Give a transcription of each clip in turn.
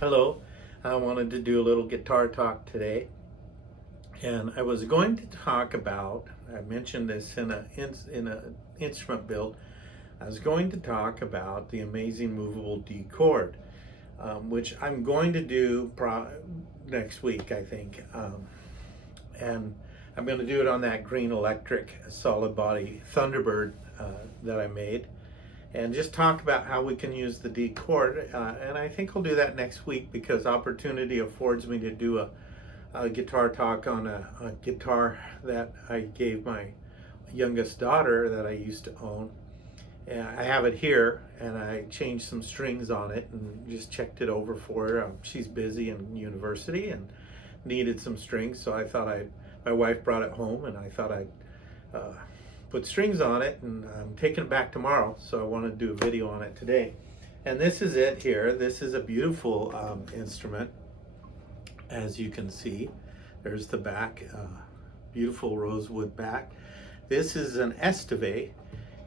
Hello, I wanted to do a little guitar talk today, and I was going to talk about. I mentioned this in a instrument build. I was going to talk about the amazing movable D chord, which I'm going to do next week, I think, and I'm going to do it on that green electric solid body Thunderbird that I made and just talk about how we can use the D chord. And I think I'll do that next week because opportunity affords me to do a guitar talk on a guitar that I gave my youngest daughter that I used to own. And I have it here, and I changed some strings on it and just checked it over for her. She's busy in university and needed some strings, so I thought my wife brought it home, and I thought I'd uh, put strings on it, and I'm taking it back tomorrow, so I want to do a video on it today. And this is it here. This is a beautiful instrument, as you can see. There's the back, beautiful rosewood back. This is an Esteve,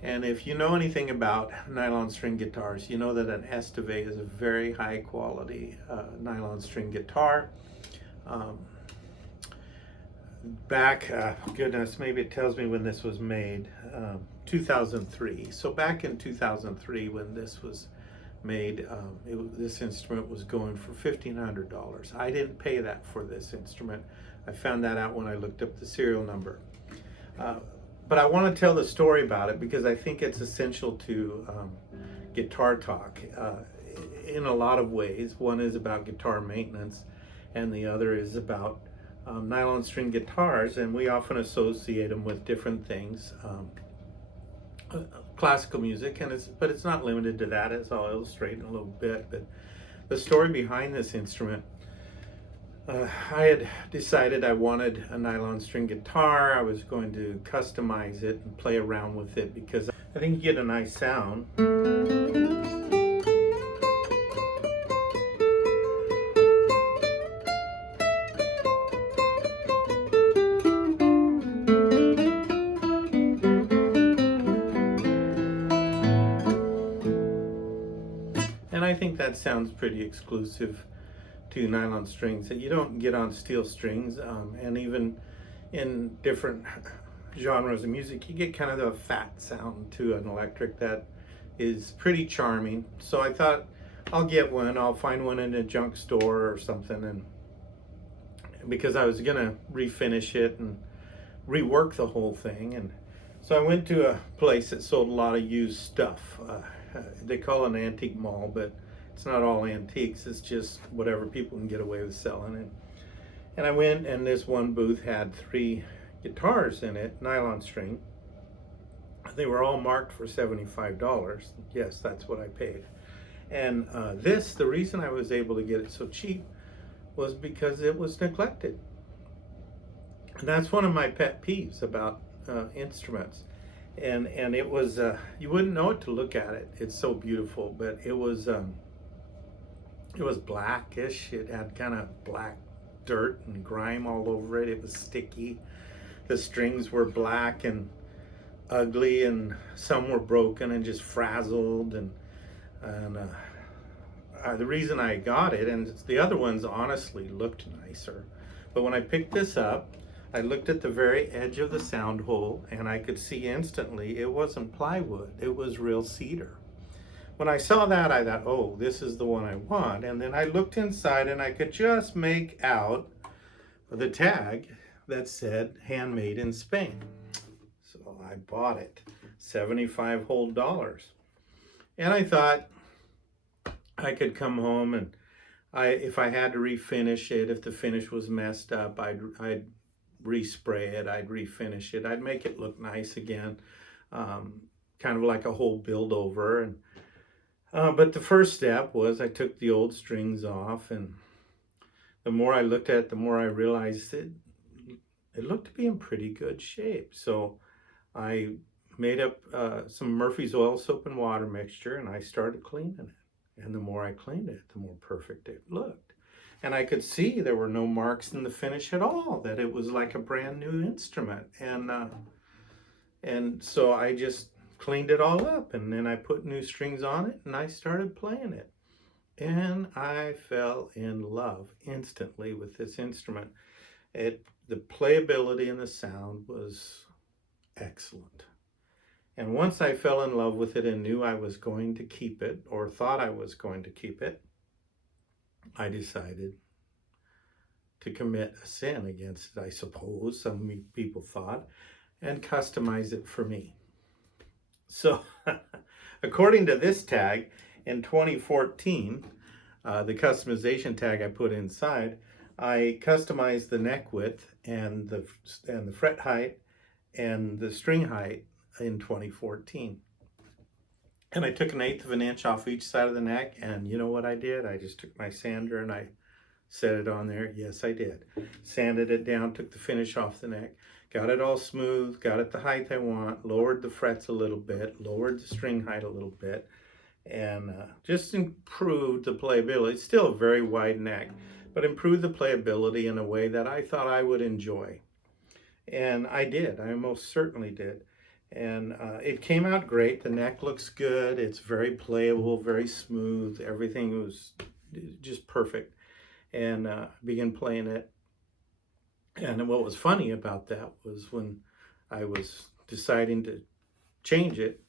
and if you know anything about nylon string guitars, you know that an Esteve is a very high quality nylon string guitar. Um, Back, goodness, maybe it tells me when this was made, 2003. So back in 2003 when this was made, this instrument was going for $1,500. I didn't pay that for this instrument. I found that out when I looked up the serial number. But I want to tell the story about it because I think it's essential to guitar talk in a lot of ways. One is about guitar maintenance, and the other is about nylon string guitars, and we often associate them with different things, classical music, but it's not limited to that, as I'll illustrate in a little bit. But the story behind this instrument, I had decided I wanted a nylon string guitar. I was going to customize it and play around with it because I think you get a nice sound. And I think that sounds pretty exclusive to nylon strings that you don't get on steel strings, and even in different genres of music, you get kind of a fat sound to an electric that is pretty charming. So I thought I'll get one. I'll find one in a junk store or something, and because I was gonna refinish it and rework the whole thing, and so I went to a place that sold a lot of used stuff. They call it an antique mall, but it's not all antiques. It's just whatever people can get away with selling. And I went, and this one booth had 3 guitars in it, nylon string. They were all marked for $75. Yes, that's what I paid. And the reason I was able to get it so cheap was because it was neglected. And that's one of my pet peeves about instruments. And it was, you wouldn't know it to look at it. It's so beautiful, but it was blackish. It had kind of black dirt and grime all over it. It was sticky. The strings were black and ugly, and some were broken and just frazzled. And the reason I got it, and the other ones honestly looked nicer, but when I picked this up, I looked at the very edge of the sound hole, and I could see instantly it wasn't plywood, it was real cedar. When I saw that, I thought, oh, this is the one I want. And then I looked inside, and I could just make out the tag that said handmade in Spain. So I bought it, 75 whole dollars. And I thought I could come home, and if I had to refinish it, if the finish was messed up, I'd respray it, I'd refinish it, I'd make it look nice again, kind of like a whole build over. And but the first step was I took the old strings off, and the more I looked at it, the more I realized it looked to be in pretty good shape. So I made up some Murphy's oil, soap, and water mixture, and I started cleaning it. And the more I cleaned it, the more perfect it looked. And I could see there were no marks in the finish at all, that it was like a brand new instrument. And so I just cleaned it all up, and then I put new strings on it, and I started playing it. and I fell in love instantly with this instrument. The playability and the sound was excellent. And once I fell in love with it and knew I was going to keep it, or thought I was going to keep it, I decided to commit a sin against it, I suppose, some people thought, and customize it for me. So, according to this tag, in 2014, the customization tag I put inside, I customized the neck width and the fret height and the string height in 2014. And I took 1/8 of an inch off each side of the neck, and you know what I did? I just took my sander and I set it on there. Yes, I did. Sanded it down, took the finish off the neck, got it all smooth, got it the height I want, lowered the frets a little bit, lowered the string height a little bit, and just improved the playability. It's still a very wide neck, but improved the playability in a way that I thought I would enjoy. And I did. I most certainly did. And it came out great. The neck looks good. It's very playable, very smooth. Everything was just perfect. And began playing it. And what was funny about that was when I was deciding to change it,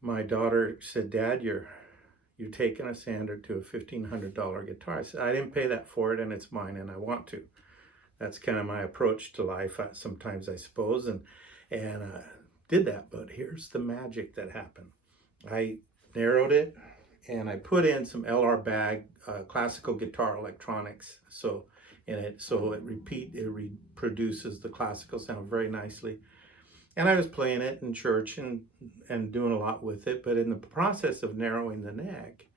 my daughter said, "Dad, you're taking a sander to a $1,500 guitar." I said, "I didn't pay that for it, and it's mine, and I want to." That's kind of my approach to life sometimes, I suppose, and did that. But here's the magic that happened. I narrowed it, and I put in some LR Bag classical guitar electronics in it, so it reproduces the classical sound very nicely. And I was playing it in church and doing a lot with it. But in the process of narrowing the neck,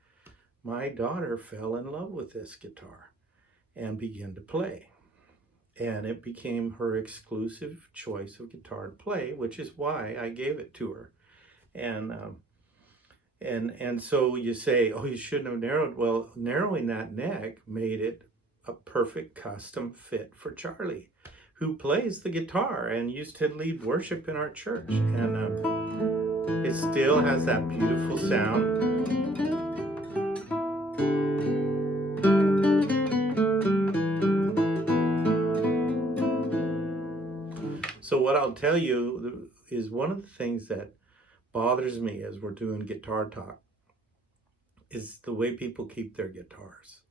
my daughter fell in love with this guitar and began to play. And it became her exclusive choice of guitar to play, which is why I gave it to her. And so you say, "Oh, you shouldn't have narrowed." Well, narrowing that neck made it a perfect custom fit for Charlie, who plays the guitar and used to lead worship in our church. And it still has that beautiful sound. So what I'll tell you is one of the things that bothers me as we're doing guitar talk is the way people keep their guitars.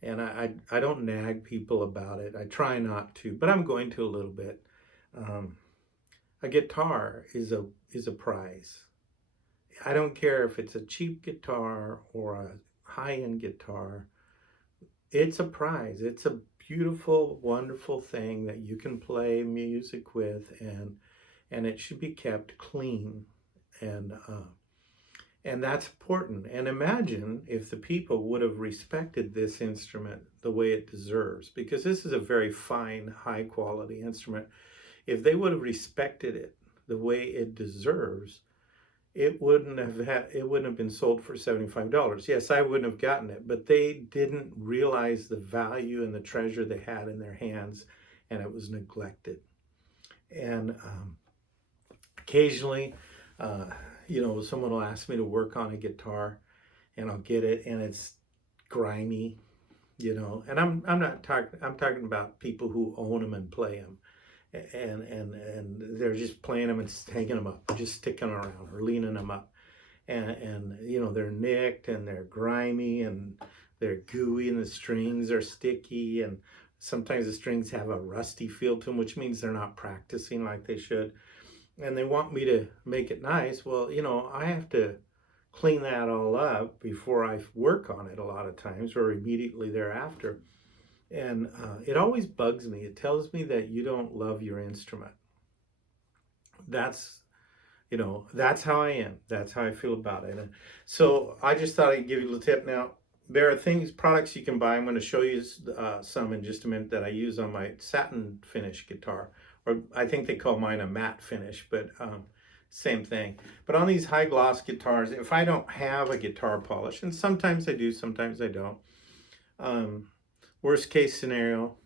And I don't nag people about it. I try not to, but I'm going to a little bit. A guitar is a prize. I don't care if it's a cheap guitar or a high-end guitar. It's a prize. It's a beautiful, wonderful thing that you can play music with, and it should be kept clean, and that's important. And imagine if the people would have respected this instrument the way it deserves, because this is a very fine, high quality instrument. If they would have respected it the way it deserves, it wouldn't have been sold for $75. Yes, I wouldn't have gotten it, but they didn't realize the value and the treasure they had in their hands, and it was neglected. And occasionally, someone will ask me to work on a guitar, and I'll get it, and it's grimy, And I'm talking about people who own them and play them, and they're just playing them and hanging them up, just sticking around or leaning them up, and they're nicked and they're grimy and they're gooey and the strings are sticky, and sometimes the strings have a rusty feel to them, which means they're not practicing like they should. And they want me to make it nice. Well, I have to clean that all up before I work on it a lot of times, or immediately thereafter. And it always bugs me. It tells me that you don't love your instrument. That's how I am. That's how I feel about it. And so I just thought I'd give you a little tip. Now, there are products you can buy. I'm going to show you some in just a minute that I use on my satin finish guitar. Or I think they call mine a matte finish, but same thing. But on these high gloss guitars, if I don't have a guitar polish, and sometimes I do, sometimes I don't, worst case scenario,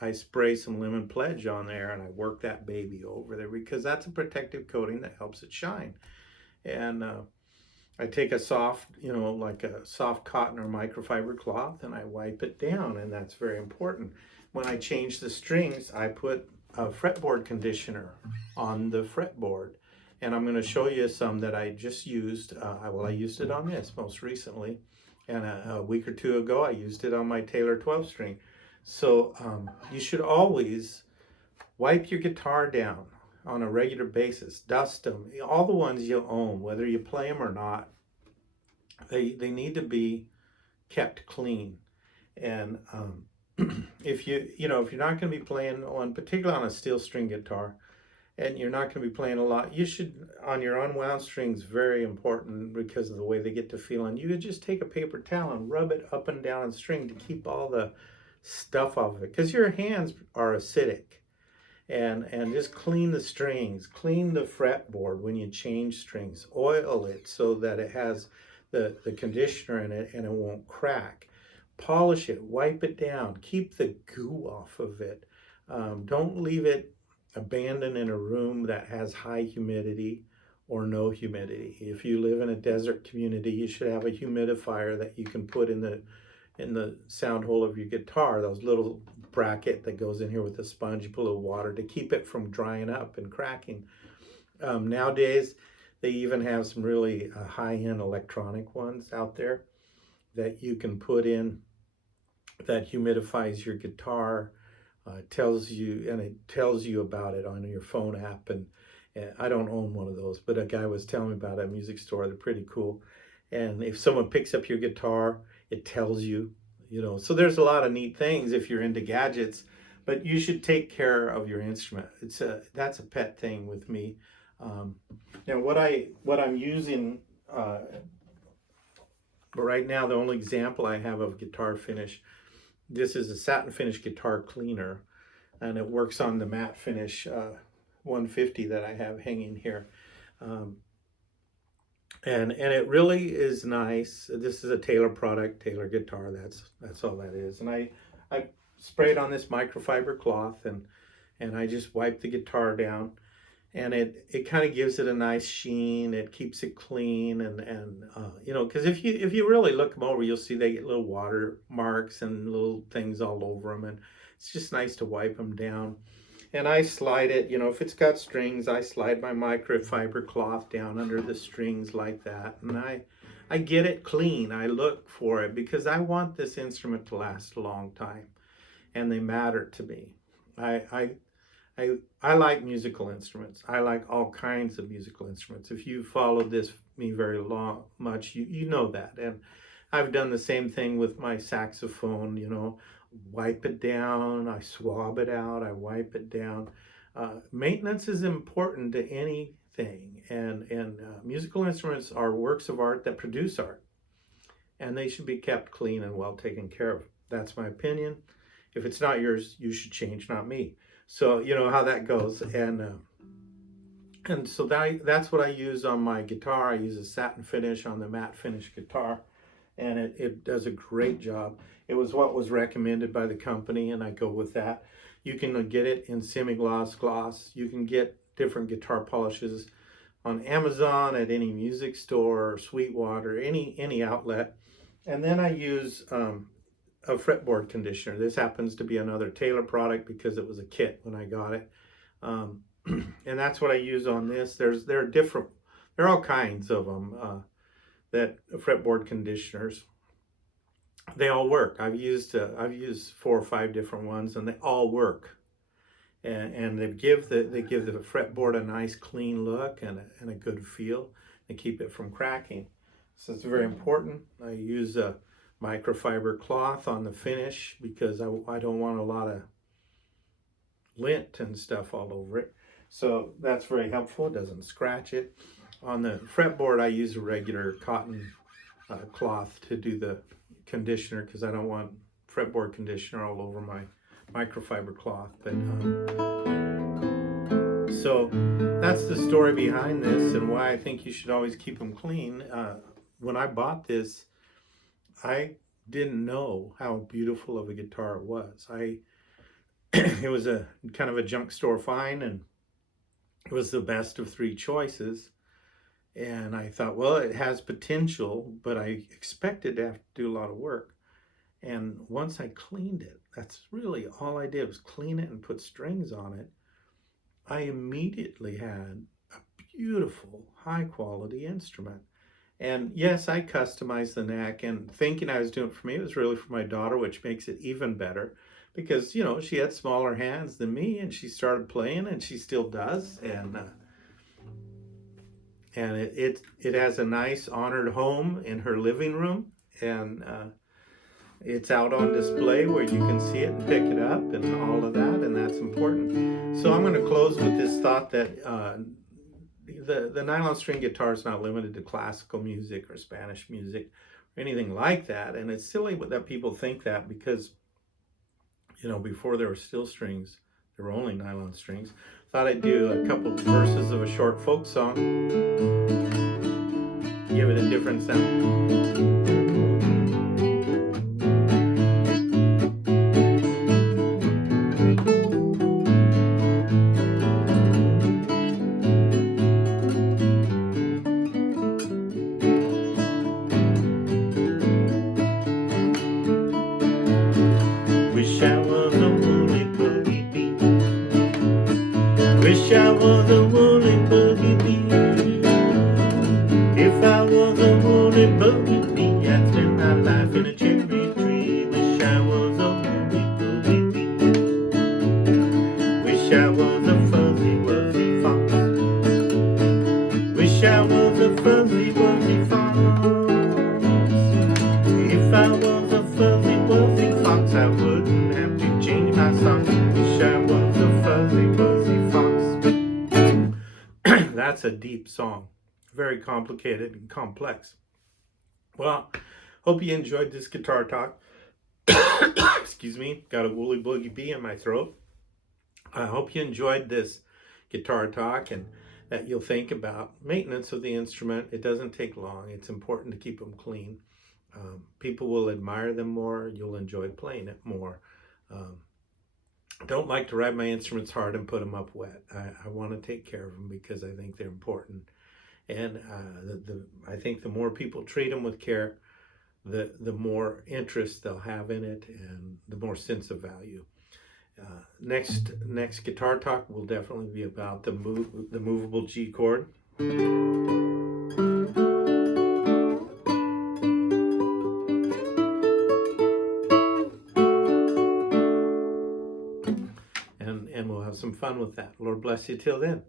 I spray some lemon pledge on there and I work that baby over there, because that's a protective coating that helps it shine. And I take a soft, like a soft cotton or microfiber cloth, and I wipe it down, and that's very important. When I change the strings, I put a fretboard conditioner on the fretboard, and I'm going to show you some that I just used. I used it on this most recently, and a week or two ago, I used it on my Taylor 12 string. So you should always wipe your guitar down on a regular basis. Dust them. All the ones you own, whether you play them or not, they need to be kept clean. And if you're not going to be playing on, particularly on a steel string guitar, and you're not going to be playing a lot, you should, on your unwound strings, very important because of the way they get to feeling, you could just take a paper towel and rub it up and down on string to keep all the stuff off of it, because your hands are acidic. And just clean the strings, clean the fretboard when you change strings, oil it so that it has the conditioner in it and it won't crack. Polish it, wipe it down, keep the goo off of it. Don't leave it abandoned in a room that has high humidity or no humidity. If you live in a desert community, you should have a humidifier that you can put in the sound hole of your guitar, those little bracket that goes in here with a sponge. You put a little water to keep it from drying up and cracking. Nowadays, they even have some really high-end electronic ones out there that you can put in that humidifies your guitar. It tells you about it on your phone app. And I don't own one of those, but a guy was telling me about it at a music store. They're pretty cool. And if someone picks up your guitar, it tells you, so there's a lot of neat things if you're into gadgets, but you should take care of your instrument. That's a pet thing with me. Now what I'm using right now, the only example I have of guitar finish, this is a satin finish guitar cleaner, and it works on the matte finish 150 that I have hanging here. And it really is nice. This is a Taylor product, Taylor guitar. That's all that is. And I spray it on this microfiber cloth, and I just wipe the guitar down, and it kind of gives it a nice sheen. It keeps it clean, and because if you really look them over, you'll see they get little water marks and little things all over them, and it's just nice to wipe them down. And I slide it, if it's got strings, I slide my microfiber cloth down under the strings like that. And I get it clean. I look for it because I want this instrument to last a long time. And they matter to me. I like musical instruments. I like all kinds of musical instruments. If you followed me very much, you know that. And I've done the same thing with my saxophone, wipe it down, I swab it out, I wipe it down. Maintenance is important to anything, and musical instruments are works of art that produce art, and they should be kept clean and well taken care of. That's my opinion. If it's not yours, you should change, not me. So you know how that goes, and so that's what I use on my guitar. I use a satin finish on the matte finish guitar, and it does a great job. It was what was recommended by the company, and I go with that. You can get it in semi-gloss, gloss. You can get different guitar polishes on Amazon, at any music store, or Sweetwater, any outlet. And then I use a fretboard conditioner. This happens to be another Taylor product because it was a kit when I got it. And that's what I use on this. There are all kinds of them, that fretboard conditioners. They all work. I've used 4 or 5 different ones, and they all work. And they give the fretboard a nice clean look and a good feel, and keep it from cracking. So it's very important. I use a microfiber cloth on the finish because I don't want a lot of lint and stuff all over it. So that's very helpful. It doesn't scratch it. On the fretboard, I use a regular cotton cloth to do the conditioner because I don't want fretboard conditioner all over my microfiber cloth. But so that's the story behind this and why I think you should always keep them clean. When I bought this, I didn't know how beautiful of a guitar it was. It was a kind of a junk store find, and it was the best of 3 choices. And I thought, well, it has potential, but I expected to have to do a lot of work. And once I cleaned it, that's really all I did was clean it and put strings on it. I immediately had a beautiful, high quality instrument. And yes, I customized the neck, and thinking I was doing it for me, it was really for my daughter, which makes it even better because, she had smaller hands than me and she started playing and she still does. And it has a nice honored home in her living room. And it's out on display where you can see it and pick it up and all of that, and that's important. So I'm going to close with this thought that the nylon string guitar is not limited to classical music or Spanish music or anything like that. And it's silly that people think that because, before there were steel strings, there were only nylon strings. Thought I'd do a couple verses of a short folk song, give it a different sound. Wish I was a woolly boogie bee. Wish I was a woolly boogie bee. If I was a woolly boogie bee, I'd spend my life in a cherry tree. Wish I was a woolly boogie bee. Wish I was a fuzzy wuzzy fox. Wish I was a fuzzy wuzzy fox. If I was a fuzzy wuzzy fox, I wouldn't have to change my song. Wish I was a fuzzy wuzzy fox. That's a deep song, very complicated and complex. Well, hope you enjoyed this guitar talk. Excuse me, got a woolly boogie bee in my throat. I hope you enjoyed this guitar talk and that you'll think about maintenance of the instrument. It doesn't take long. It's important to keep them clean. People will admire them more. You'll enjoy playing it more. Don't like to ride my instruments hard and put them up wet. I want to take care of them because I think they're important. And I think the more people treat them with care, the more interest they'll have in it and the more sense of value. Next guitar talk will definitely be about the movable G chord. And we'll have some fun with that. Lord bless you till then.